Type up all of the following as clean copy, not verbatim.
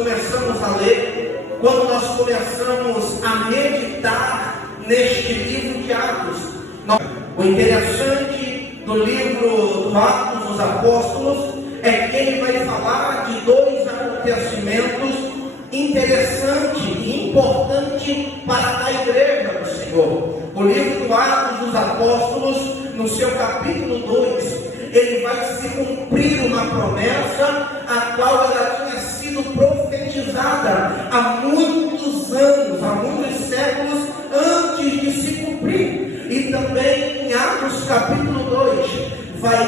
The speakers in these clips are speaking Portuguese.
começamos a ler, quando nós começamos a meditar neste livro de Atos. O interessante do livro do Atos dos Apóstolos é que ele vai falar de dois acontecimentos interessantes e importantes para a igreja do Senhor. O livro do Atos dos Apóstolos, no seu capítulo 2, ele vai se cumprir uma promessa a qual ela tinha sido profetizada há muitos anos, há muitos séculos antes de se cumprir. E também em Atos capítulo 2 vai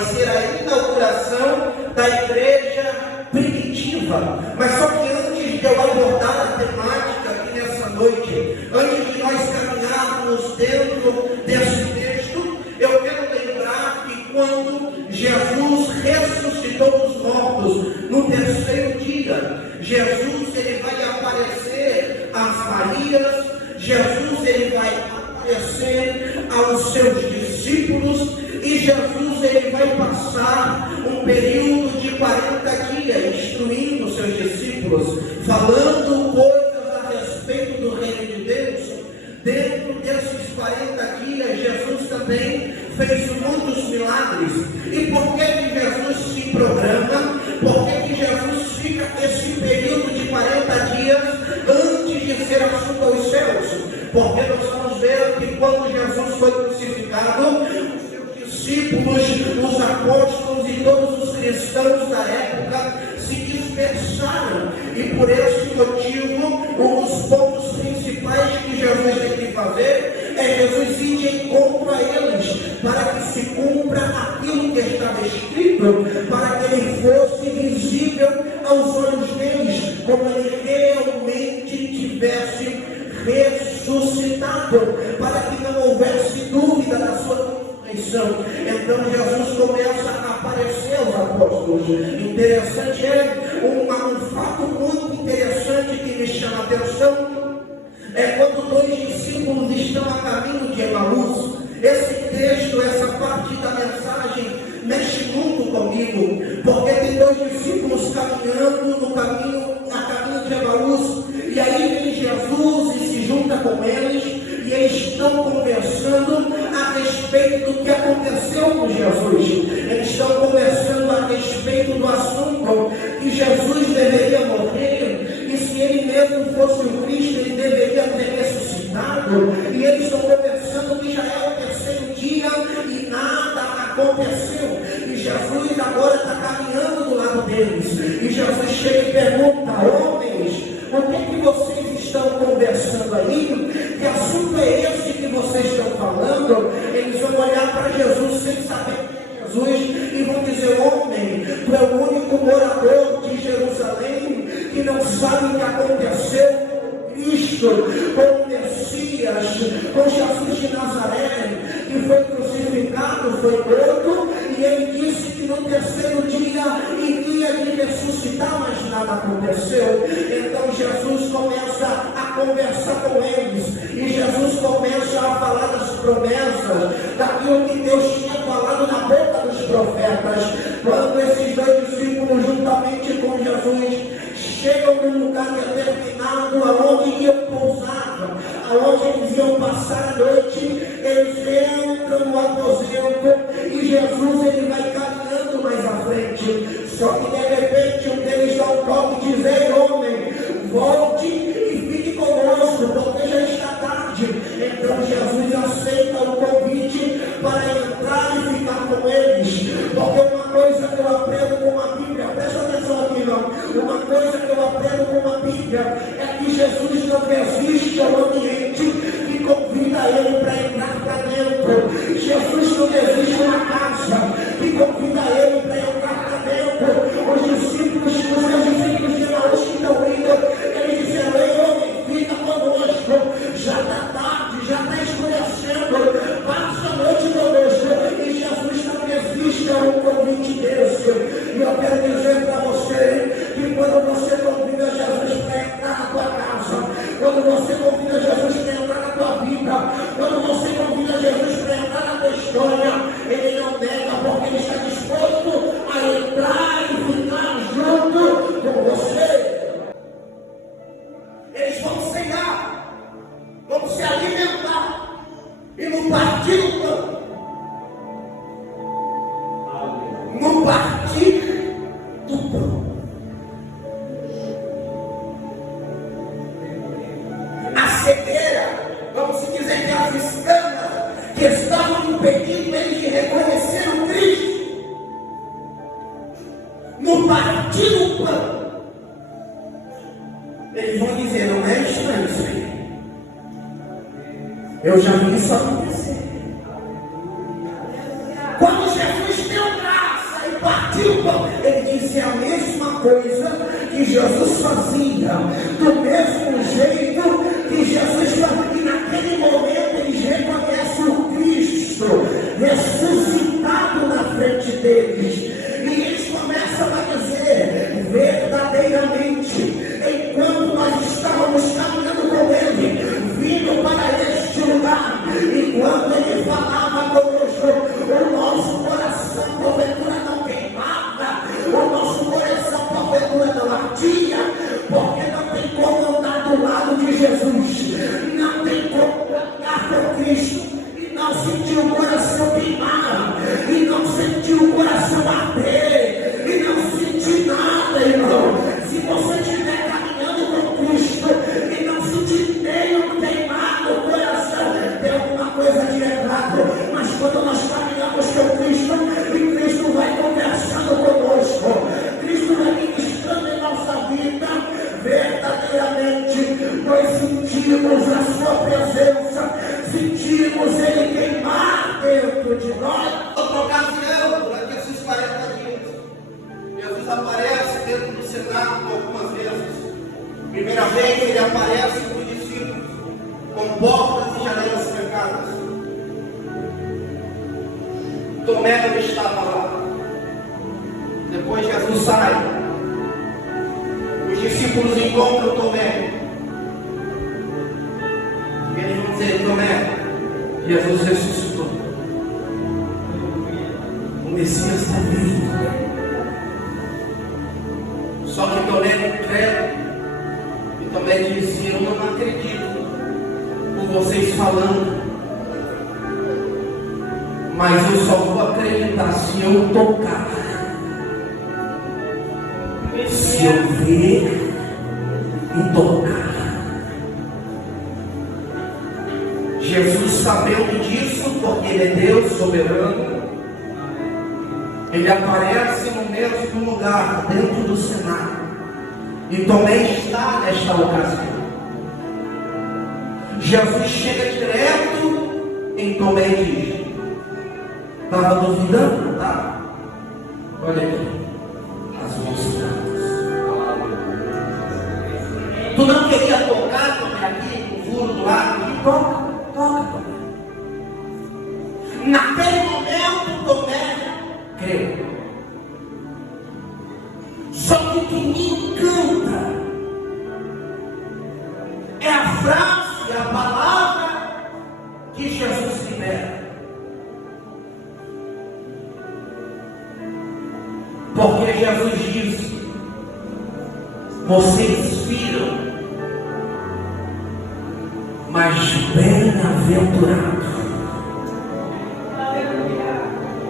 ser a inauguração da igreja primitiva. Mas só que antes de eu abordar a temática aqui nessa noite, antes de nós caminharmos dentro desse texto, eu quero lembrar que quando Jesus ressuscitou dos mortos no terceiro dia, Jesus ele vai aparecer às Marias, Jesus ele vai aparecer aos seus discípulos, e Jesus ele vai passar um período de 40 dias instruindo os seus discípulos, falando coisas a respeito do reino de Deus. Dentro desses 40 dias, Jesus também fez muitos milagres. E por que Jesus se programa? Por que Jesus fica esse período de 40 dias antes de ser assunto aos céus? Porque nós vamos ver que quando Jesus foi crucificado, discípulos, os apóstolos e todos os cristãos da época se dispersaram, e por esse motivo um dos pontos principais que Jesus tem que fazer é Jesus ir de encontro a eles, para que se cumpra aquilo que estava escrito, para que ele fosse visível aos olhos deles, como ele realmente tivesse ressuscitado, para que não houvesse dúvida da sua. Então Jesus começa a aparecer aos apóstolos. Interessante um fato muito interessante que me chama a atenção é quando dois discípulos estão a caminho de Emaús. Esse texto, essa parte da mensagem mexe muito comigo, porque tem dois discípulos caminhando a caminho de Emaús, e aí vem Jesus e se junta com eles. E eles estão conversando a respeito do que aconteceu com Jesus. Eles estão conversando a respeito do assunto que Jesus deveria morrer, e se ele mesmo fosse o Cristo, ele deveria ter ressuscitado. E eles estão conversando que já é o terceiro dia e nada aconteceu. E Jesus agora está caminhando do lado deles. E Jesus chega e pergunta: homens, o que vocês estão conversando aí? Que assunto é esse que vocês estão falando? Eles vão olhar para Jesus sem saber quem é Jesus e vão dizer: homem, tu é o único morador de Jerusalém que não sabe o que aconteceu com Cristo, com o Messias, com Jesus de Nazaré, que foi crucificado, foi morto, e ele disse que no terceiro dia iria ressuscitar, mas nada aconteceu. Então Jesus começa a conversar com eles, e Jesus começa a falar das promessas, daquilo que Deus tinha falado na boca dos profetas. Quando esses dois discípulos, juntamente com Jesus, chegam num lugar determinado, aonde iam pousar, aonde eles iam passar a noite, eles entram no aposento, e Jesus ele vai caminhando mais à frente. Só que de repente um deles dá um toque e diz: ei, homem, volte e fique conosco, porque já está tarde. Então Jesus aceita o convite para entrar e ficar com eles. Porque uma coisa que eu aprendo com a Bíblia, presta atenção aqui não, uma coisa que eu aprendo com a Bíblia é que Jesus não resiste ao ambiente que convida ele para entrar para dentro. Jesus não resiste a uma casa que convida ele para entrar para dentro. Os discípulos de Emaús que estão indo, eles disseram: ei, homem, fica conosco, já está tarde, já está escurecendo, passa a noite conosco. E Jesus não resiste a um convite desse. E eu quero dizer para você que quando você convida Jesus para entrar na tua casa, quando você convida Jesus para entrar na tua vida, quando você convida Jesus para entrar na tua história, ele não nega, porque ele está disposto se quiser que as escamas que estavam impedindo eles de reconhecer o Cristo, no partir do pão, eles vão dizer: não é estranho isso aí, eu já vi isso acontecer. Quando Jesus deu graça e partiu o pão, ele disse a mesma coisa que Jesus fazia, do mesmo jeito que Jesus fazia. E naquele momento eles reconhecem o Cristo ressuscitado na frente deles, e eles começam a dizer: verdadeiramente, enquanto nós estávamos caminhando com ele, vindo para este lugar, enquanto ele falava conosco, o nosso coração porventura não queimava, o nosso coração porventura não ardia, porque não tem como andar do lado de Jesus, não tem como andar com Cristo e não sentir o coração queimar, e não sentir o coração arder, e não sentir nada, irmão. Se você estiver caminhando com Cristo e não sentir nem queimar no coração, tem alguma coisa de errado. Mas quando nós caminhamos com Cristo, e Cristo vai conversando conosco, Cristo vai ministrando em nossa vida, verdadeiramente nós sentimos a sua presença, sentimos ele queimar dentro de nós. Outra ocasião, durante esses 40 dias, Jesus aparece dentro do cenáculo algumas vezes. Primeira vez ele aparece para os discípulos, com portas e janelas trancadas. Tomé não estava lá. Depois Jesus sai. Os discípulos encontram Tomé. E eles vão dizer: Tomé, Jesus ressuscitou. O Messias está vivo. Só que Tomé não crê. E Tomé disse: eu não acredito por vocês falando, mas eu só vou acreditar se eu tocar, se eu ver e tocar. Jesus, sabendo disso, porque ele é Deus soberano, ele aparece no mesmo lugar, dentro do cenáculo, e Tomé está nesta ocasião. Jesus chega direto em Tomé e diz: estava duvidando? Tá? Olha aqui, as mãos dadas. Tu não queria tocar, Tomé, aqui no furo do lado? Toca, Tomé. Naquele momento, Tomé creu. Só que o que me encanta é a frase, a palavra que Jesus libera. Porque Jesus disse: vocês viram, mas bem-aventurado.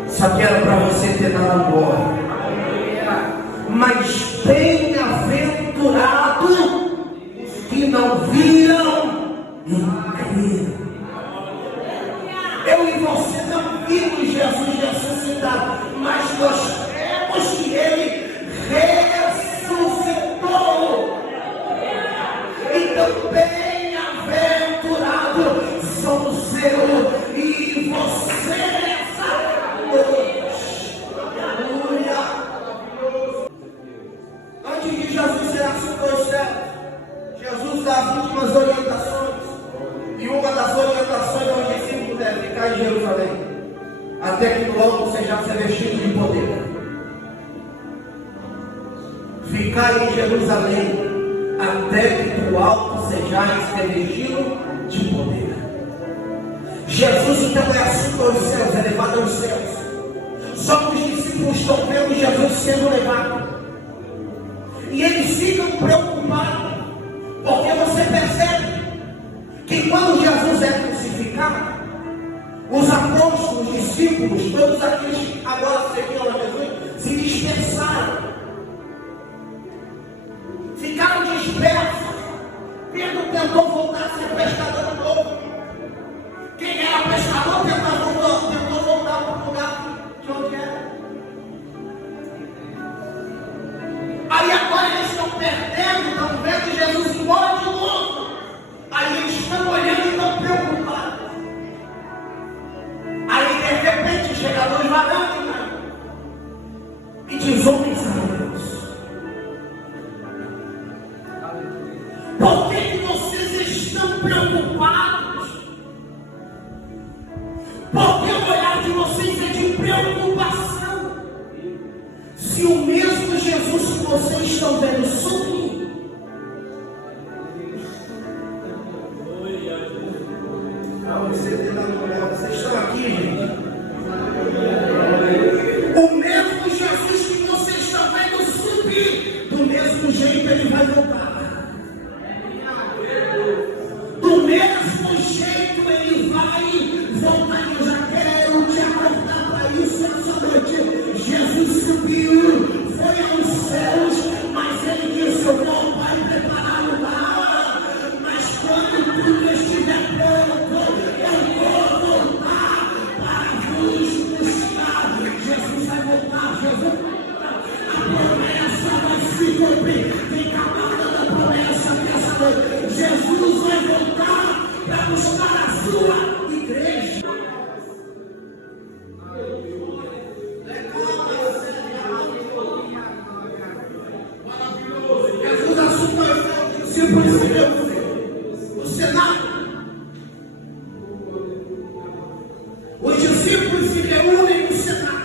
Só que era para você ter dado glória. Mas bem-aventurado os que não viram e creram. Eu e você não vimos Jesus ressuscitado, mas nós cremos que ele ressuscitou. Então, bem-aventurado somos eu e você nessa noite. Aleluia. Antes de Jesus ser assunto aos céus, Jesus dá as últimas orientações. E uma das orientações aos discípulos é ficar em Jerusalém, até que do alto sejais revestidos de poder. Ficar em Jerusalém, até que do alto sejais revestidos de poder. Jesus então é assunto aos céus, é levado aos céus. Só que os discípulos estão vendo Jesus sendo levado. E eles ficam preocupados, porque você percebe que quando Jesus é crucificado, os apóstolos, os discípulos, todos aqueles que agora seguiam a Jesus, se dispersaram, ficaram dispersos. Pedro tentou voltar a ser pescador de novo, preocupados, porque o olhar de vocês é de preocupação. Se o mesmo Jesus que vocês estão vendo subir, vocês estão aqui, gente. O mesmo Jesus que vocês estão vendo subir, do mesmo jeito ele vai voltar. Do mesmo jeito ele vai voltar. Eu já quero te acordar para isso essa noite. Jesus subiu, foi aos céus, mas ele disse: eu vou para preparar o lugar. Mas quando tudo estiver pronto, eu vou voltar para vos buscar. Jesus vai voltar, Jesus vai voltar. A promessa vai se cumprir. Vem cá, a promessa dessa noite. Jesus vai voltar para buscar a sua igreja. Jesus assumiu os discípulos e o Senado. Os discípulos se reúnem no Senado.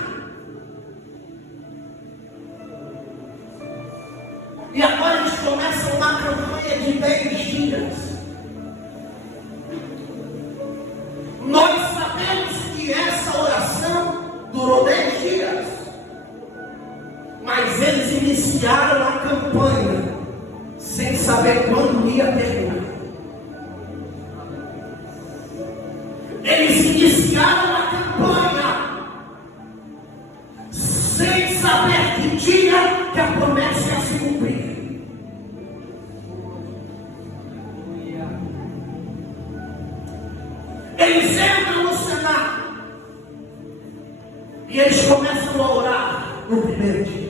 E agora eles começam uma campanha de 10 dias. Nós sabemos que essa oração durou 10 dias. Mas eles iniciaram a campanha sem saber quando ia terminar. Eles iniciaram a campanha sem saber que dia que a promessa ia se cumprir. Eles entram no Senado e eles começam a orar no primeiro dia.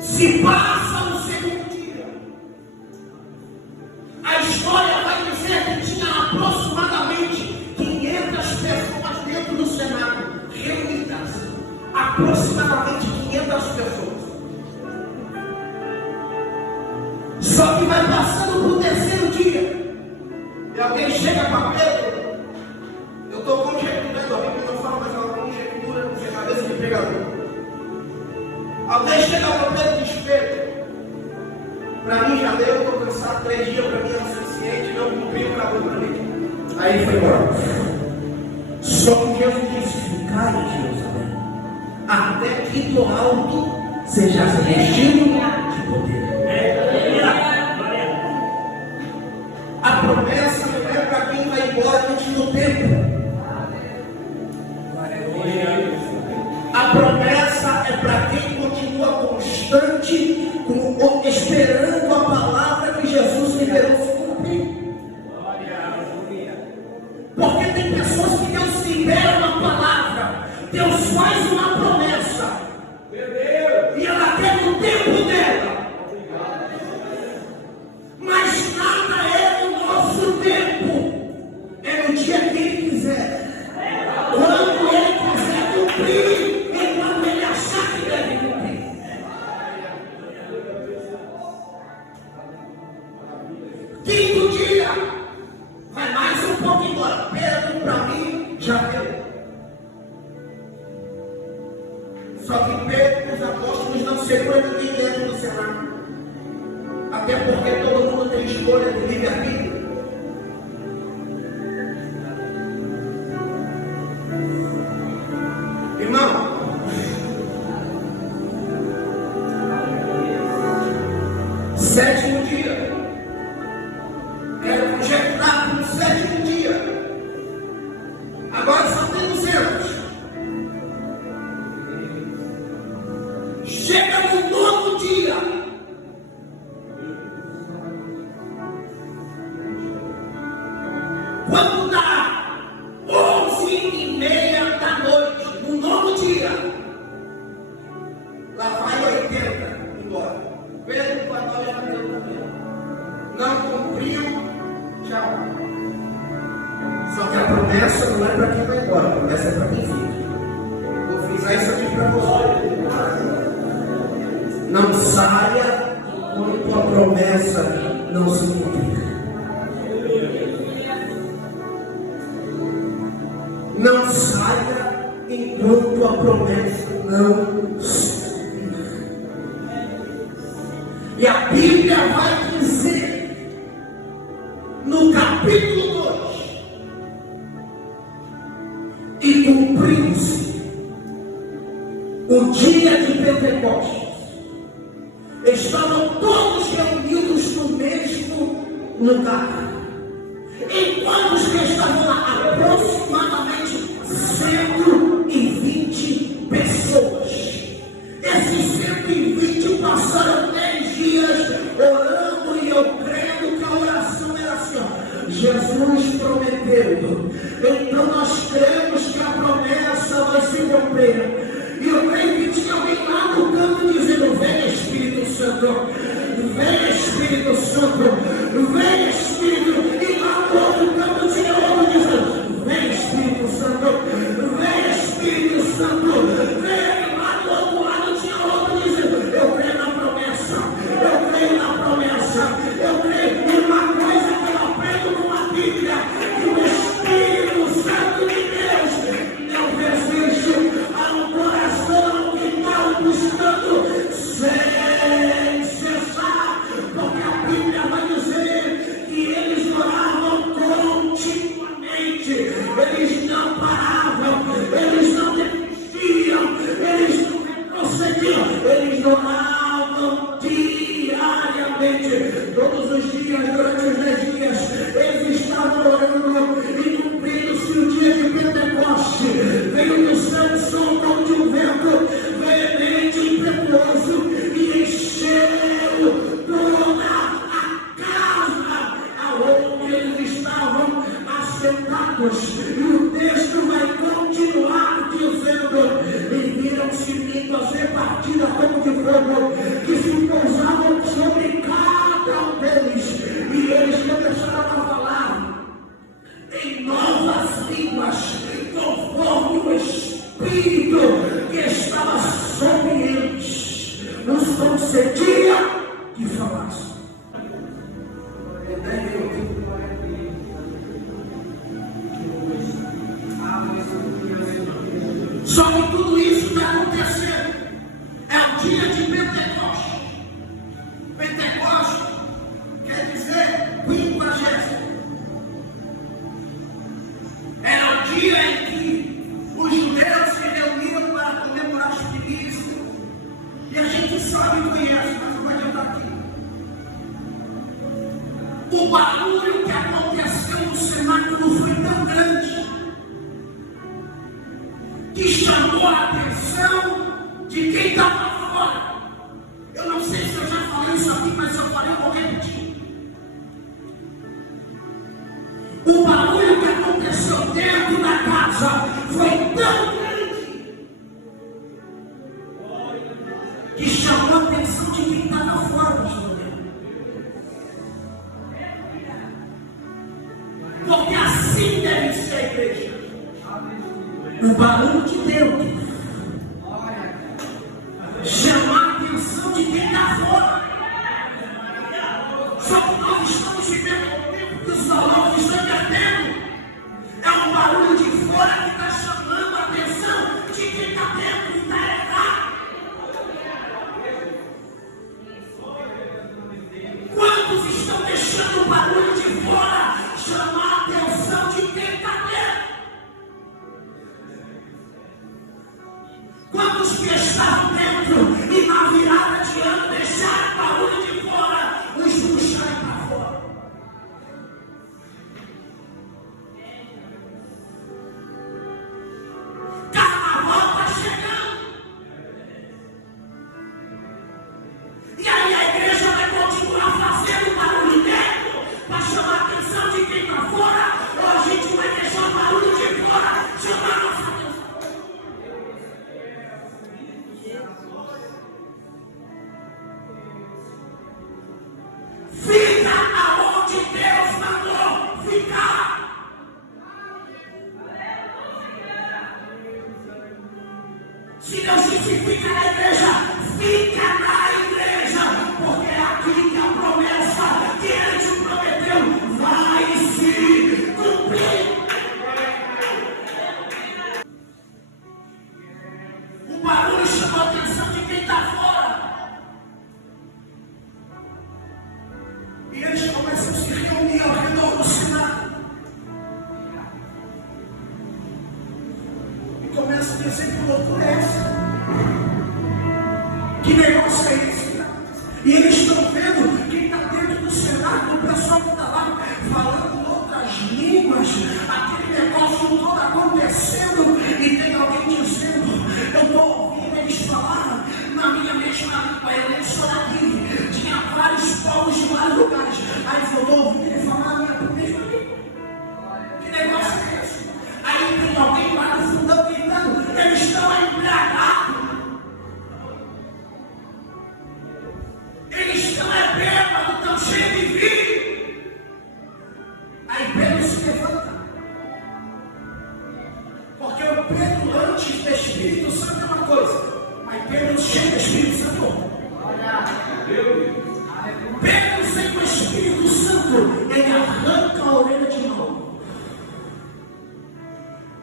Se passa o segundo dia, a história vai dizer que tinha aproximadamente 500 pessoas dentro do Senado, reunidas. Aproximadamente 500 pessoas. Só que vai passando para o terceiro dia. E alguém chega para Pedro. Eu estou conjecturando, alguém que não fala, mas é uma conjectura de cabeça de pregador. Alguém chega para Pedro e diz: Pedro, para mim já deu, eu estou cansado, 3 dias para mim é o suficiente, não cumpriu, acabou para mim. Aí ele foi embora. Só que Jesus disse: ficai em Jerusalém, até que do alto seja revestido de poder. A promessa não é para quem vai embora antes do tempo. A promessa é para quem continua constante, esperando a palavra que Jesus liberou se cumprir. Porque tem pessoas que Deus libera uma palavra, Deus faz uma promessa, e ela tem o tempo dela. Mas nada é no nosso tempo, é no dia que Ele quiser. Quando Ele quiser cumprir, é quando Ele achar que deve cumprir. Quinto dia, vai mais um pouco embora. Pedro, para mim, já deu. Só que Pedro e os apóstolos não seguram ninguém dentro do Senado. Até porque todo mundo tem escolha de livre-arbítrio. Irmão, sétimo dia. Quero projetar no sétimo dia. Agora só tem 200. Chega no nono dia. Quando dá 11h30 da noite, no nono dia, lá vai 80 embora. Pedro, o papai já não cumpriu, tchau. Só que a promessa não é para quem vai embora, a promessa é para quem fica. Vou frisar isso aqui para você. Não saia quando a promessa não se cumprir. Não saia enquanto a promessa não se cumprir. E a Bíblia vai dizer, no capítulo 2, e cumpriu-se o dia de Pentecostes. Estavam todos reunidos no mesmo lugar. Enquanto os que estavam lá, aproximadamente 120 pessoas. Esses 120 passaram 10 dias orando, e eu creio que a oração era assim: ó, Jesus prometeu, então nós cremos que a promessa vai se cumprir. E eu creio que tinha alguém lá no canto dizendo: vem Espírito Santo, vem Espírito Santo, vem Espírito. E lá no outro canto tinha outro dizendo: vem Espírito Santo, vem Espírito Santo, vem. E lá do outro lado tinha outro dizendo: eu creio na promessa, eu creio na promessa, eu creio. E uma coisa que eu aprendo com a Bíblia, que o Espírito Santo de Deus não resiste a um coração que está buscando sem cessar, porque a Bíblia vai dizer que eles oravam continuamente, eles não paravam, eles não desistiam, eles não retrocediam, eles oravam diariamente, todos os dias, durante os 10 dias, eles estavam orando, e cumprindo-se o dia de Pentecoste, veio do céu um som como de um vento veemente e impetuoso, e encheu toda a casa aonde eles estavam assentados. E o texto vai continuar dizendo: e viram-se línguas repartidas como de fogo, que se pousavam sobre cada um deles, e eles começaram a falar em novas línguas, conforme o Espírito que estava sobre eles nos concedia que falasse. Só que tudo isso está acontecendo. É o dia de Pentecostes. Pentecostes quer dizer 50. Era o dia em que os judeus se reuniram para comemorar as primícias. E a gente sabe e conhece, mas não vai adiantar aqui. O barulho que aconteceu no cenáculo foi tão grande que chamou a atenção de quem estava fora. Eu não sei se eu já falei isso aqui, mas se eu falei, eu vou repetir. O barulho que aconteceu dentro da casa foi tão grande que chamou a atenção de quem estava fora, pastor. Porque assim deve ser a igreja. O barulho de Deus chamar a atenção de quem está fora. Só que nós estamos vivendo um tempo que os valores estão perdendo. É um barulho de fora que está chamando a atenção de quem está dentro e está errado. Quantos estão deixando o barulho de fora chamar a atenção de quem está dentro? Quantos que estavam dentro e na virada de ano deixaram o barulho de fora, os puxaram para fora? Carnaval está chegando. E aí a igreja vai continuar fazendo barulho dentro para chamar a atenção de quem está fora? Ou a gente vai deixar o barulho de fora chamar a nossa atenção? Fica aonde Deus mandou ficar. Se Deus disse fica na igreja, fica na igreja, porque é aqui que a promessa que paciência. E eles estão vendo quem está dentro do cenário, o pessoal que está lá falando outras línguas, aquele negócio todo acontecendo, e tem alguém dizendo, eu estou ouvindo eles falar na minha mesma língua, eu nem sou daqui, tinha vários povos de vários lugares. Aí eu estou ouvindo ele falar na minha mesma língua. Que negócio é esse? Aí tem alguém lá no fundão gritando, eles estão embriagados. Eles estão bêbados, estão cheios de vinho. Aí Pedro se levanta. Porque o Pedro antes do Espírito Santo é uma coisa, mas Pedro cheio do Espírito Santo é outra. Pedro sem o Espírito Santo, ele arranca a orelha de novo.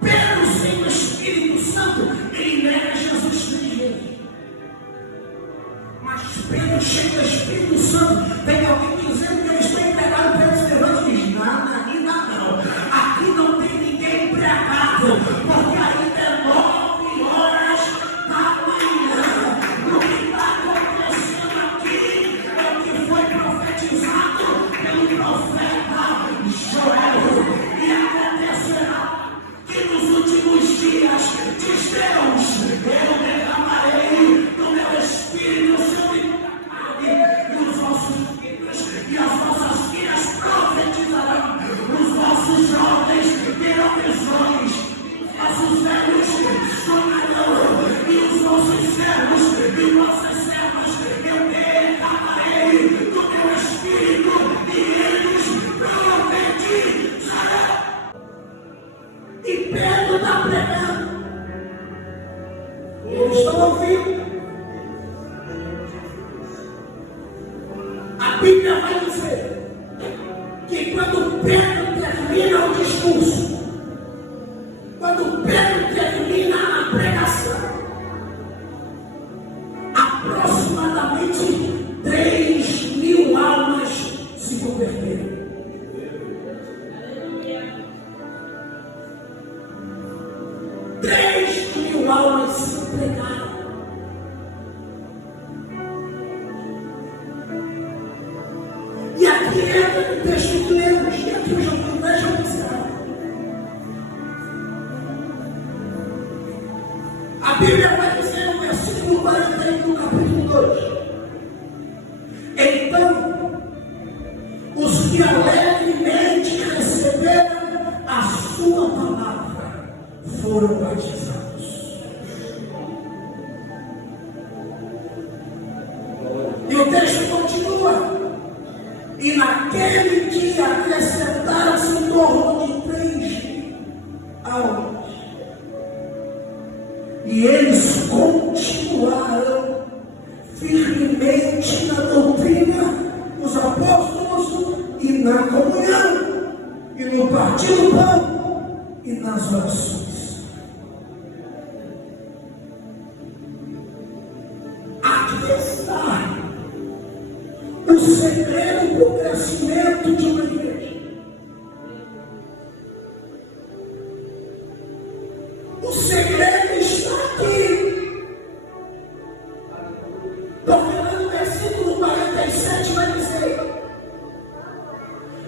Pedro sem o Espírito Santo, ele nega Jesus 3 vezes. Mas Pedro cheio do Espírito Santo, tem alguém dizendo que eles estão empregados. Pedro se levanta e diz, nada, ainda não. Aqui não tem ninguém empregado, porque ainda é 9 horas da manhã. O que está acontecendo aqui é o que foi profetizado pelo profeta Joel. E acontecerá que nos últimos dias, diz Deus, eu derramarei do meu Espírito sobre toda a carne, e os vossos filhos e as vossas filhas profetizarão, os vossos jovens terão visões, os vossos velhos sonharão, e os vossos servos e vossas servas eu derramarei do meu Espírito, e eles profetizarão. E Pedro está pregando. Eles estão ouvindo. A Bíblia vai dizer que quando Pedro termina o discurso, quando Pedro termina a pregação, aproximadamente 3.000 almas se converteram. 3.000 almas se entregaram. E aqui entra o texto que lemos, e aqui eu já vou pensar. A Bíblia vai dizer no versículo 41 do capítulo 2. Então, os que alegremente receberam a sua palavra foram batizados. E o texto continua. E naquele dia acrescentaram-se em torno de 3.000 almas. E eles continuaram firmemente na doutrina dos apóstolos e na comunhão, e no partir do pão e nas orações. Aqui está o segredo para o crescimento de uma igreja. O segredo está aqui. Porque no versículo 47 vai dizer: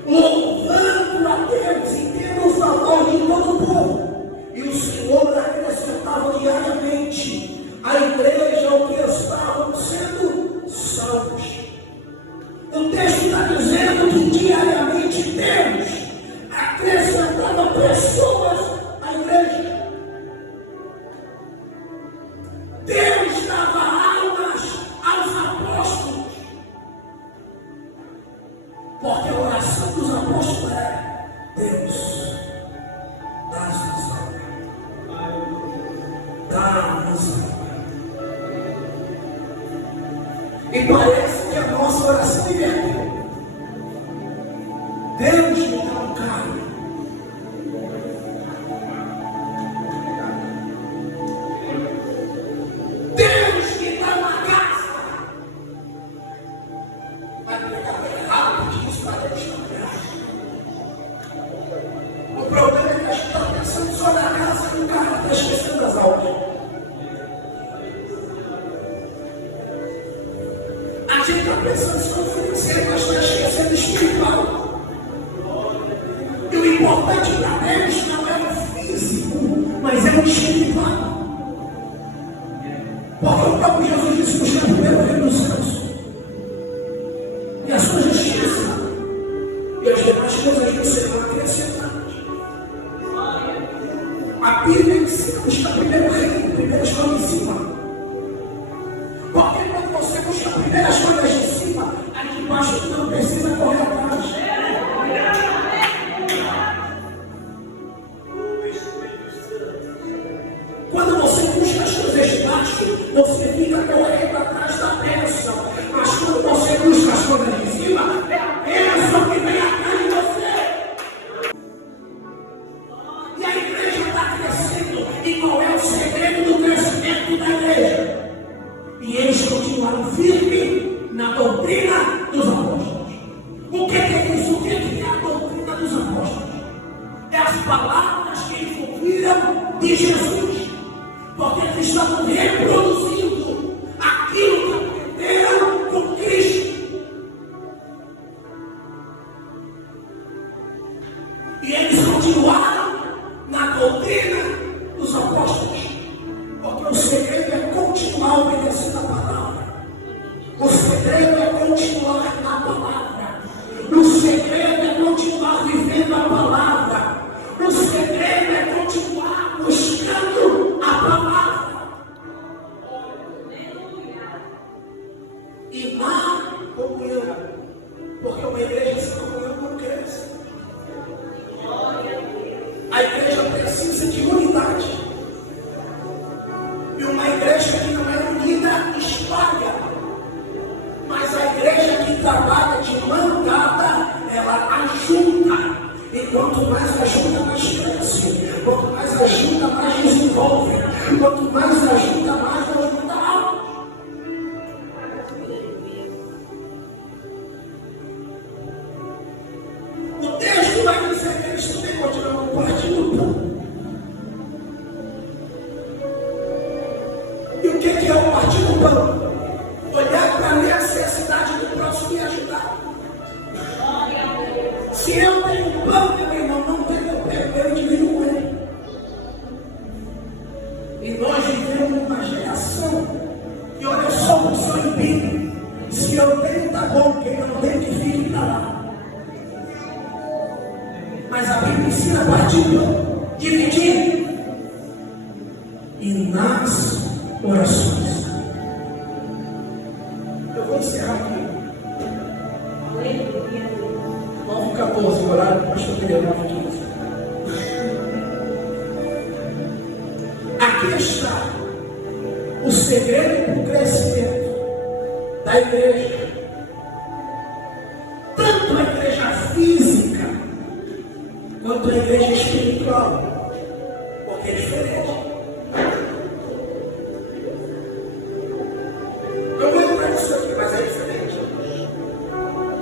louvando a Deus e tendo o favor de todo o povo, e o Senhor acrescentava diariamente à igreja ao que estavam sendo salvos. O texto está dizendo que diariamente Deus acrescentava pessoas à igreja. Deus dava almas aos apóstolos. Porque a oração dos apóstolos é: Deus, dá-nos alma. Dá-nos alma. E parece que a nossa oração inverteu. Deus me dá um carro. Deus me dá uma casa. Vai pegar rápido disso para deixar uma graça. O problema é que a gente está pensando só na casa e o carro está esquecendo das almas. A gente está pensando só no financeiro, mas está esquecendo espiritual. E o importante para eles não é o físico, mas é o espiritual. Porque o próprio Jesus disse: buscar primeiro o reino dos céus e a sua justiça, e as demais coisas não serão acrescentadas. A Bíblia ensina a buscar primeiro o reino, primeiro as coisas em cima. Porque quando você busca primeiro as coisas de cima, as de baixo não precisa correr atrás. Quando você busca as coisas de baixo, você fica correndo atrás da bênção. Mas quando você busca as coisas de cima, é a bênção que vem atrás de você. E a igreja está crescendo. E qual é o segredo do crescimento da igreja? E eles continuaram firmes na doutrina dos apóstolos. O que é isso? O que é a doutrina dos apóstolos? É as palavras que eles ouviram de Jesus. Porque eles estavam reproduzindo aquilo que aprenderam com Cristo. E eles continuaram na doutrina dos apóstolos. Porque o segredo é continuar obedecendo a palavra. O segredo é continuar na palavra. O segredo é continuar vivendo a palavra. O segredo é continuar buscando a palavra. E na comunhão. Porque uma igreja sem comunhão não cresce. A igreja precisa de unidade. E uma igreja que não é unida espalha. Mas a igreja que trabalha de mão dada, ela ajuda. E quanto mais ajuda, mais cresce. Quanto mais ajuda, mais desenvolve. Quanto mais ajuda, mais Deus muda algo. O texto vai dizer que eles também continuam compartilhando o pão. E o que é o partir do pão? Olhar para a necessidade do próximo e ajudar. Se eu tenho pão, meu irmão, não tenho, eu pego ele e divido com ele. E nós vivemos uma geração que olha só para o seu empenho. Se eu tenho, tá bom, quem não tem, que fique para lá. Mas a Bíblia ensina a partir do dividir. E nas orações. Eu vou encerrar aqui. 9h14, o horário do pastor Pedro 9h15. Aqui está o segredo do crescimento da igreja. Tanto a igreja física quanto a igreja espiritual. Porque é diferente. Eu vou entrar nisso aqui, mas é diferente.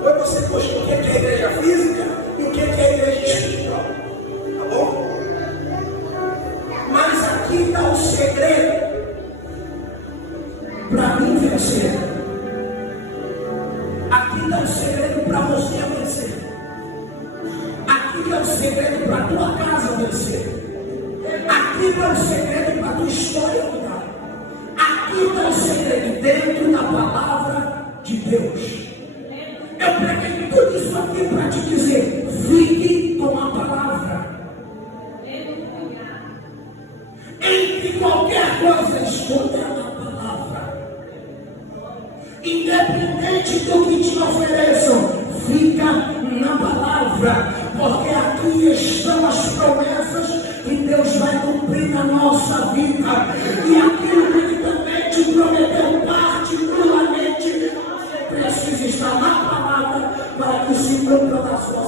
Ou você busca o que é a igreja física e o que é a igreja espiritual. Tá bom? Mas aqui está o segredo para mim vencer. Aqui está o segredo para você vencer. Aqui está o segredo para a tua casa vencer. Aqui está o segredo para a tua história mudar. Aqui está o segredo dentro da palavra de Deus. Eu preguei tudo isso aqui para te dizer: fique com a palavra. Entre qualquer coisa, escolha a palavra. Independente do que te ofereçam, fica na palavra. Porque aqui estão as promessas que Deus vai cumprir na nossa vida. E aquilo que Ele também te prometeu, particularmente, precisa estar na palavra para que se cumpra na sua